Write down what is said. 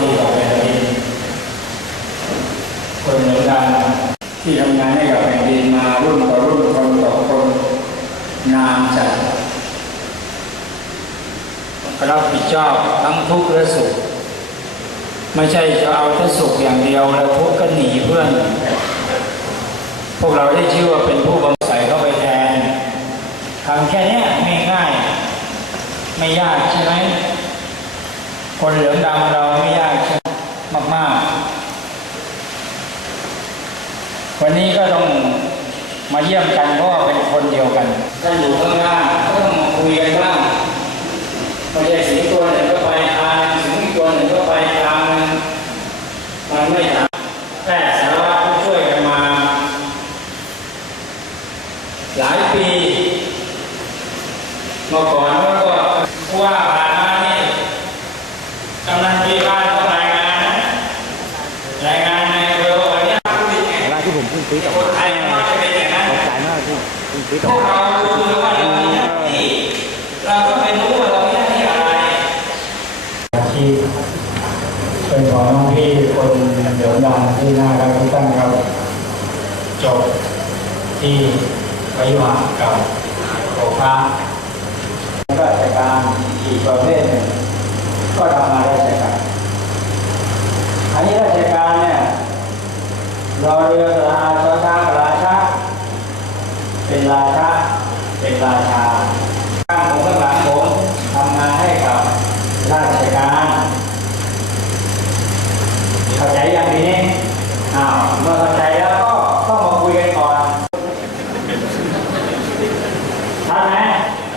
ศรีผู้พักดีต่อแผ่นดินคนเหมือนกันที่ทำงานให้กับแผ่นดินมารุ่นต่อรุ่นคนต่อคนนานจัดรับผิดชอบทั้งทุกข์และสุข ไม่ใช่จะเอาแต่สุขอย่างเดียวแล้วทุกข์ก็หนีเพื่อน พวกเราได้ชื่อว่าเป็นผู้บำใส่เข้าไปแทนทำแค่นี้ยง่ายๆไม่ยากใช่ไหมคนเหลืองดำเราไม่ยากใช่ไหมมากๆ วันนี้ก็ต้องมาเยี่ยมกันเพราะว่าเป็นคนเดียวกันถ้าอยู่ข้างล่างก็ต้องมาคุยกันบ้างไม่ใช่สิงตัวหนึ่งก็ไปทางสิงตัวหนึ่งก็ไปทางมันไม่ทำแต่สารวัตรช่วยกันมา หลายปีเมื่อก่อนแล้วก็ผู้ว่าผ่านมานี่กำนันปีบ้านก็รายงานรายงานในเบอร์วันนี้ผู้ดิ เว ลาที่ผมเพิ่อกมานไป็นองนั้นตกใจมากที่เพิ่งซื้อกพลับวกมาเราดูว่เรามีหน้าที่เป็นรู้ว่าเราไมีหน้ที่อะไรที่เป็นของน้องพี่คนเดือดดำที่น่ารักทุกท่านครับจบที่พยุหะกับโอภาก็ราชการอีกประเภทหนึ่งก็ทำงาราชการอันนี้ราชการเนี่ยเราเรือสระอาชอช้างราชา เป็นราชาเป็นราชาข้างผมข้างหลังผมทำงานให้กับราชการเข้าใจอย่างนี้อ้าวเมื่อเข้าใจแล้วก็ต้องมาคุยกันก่อนทันไหน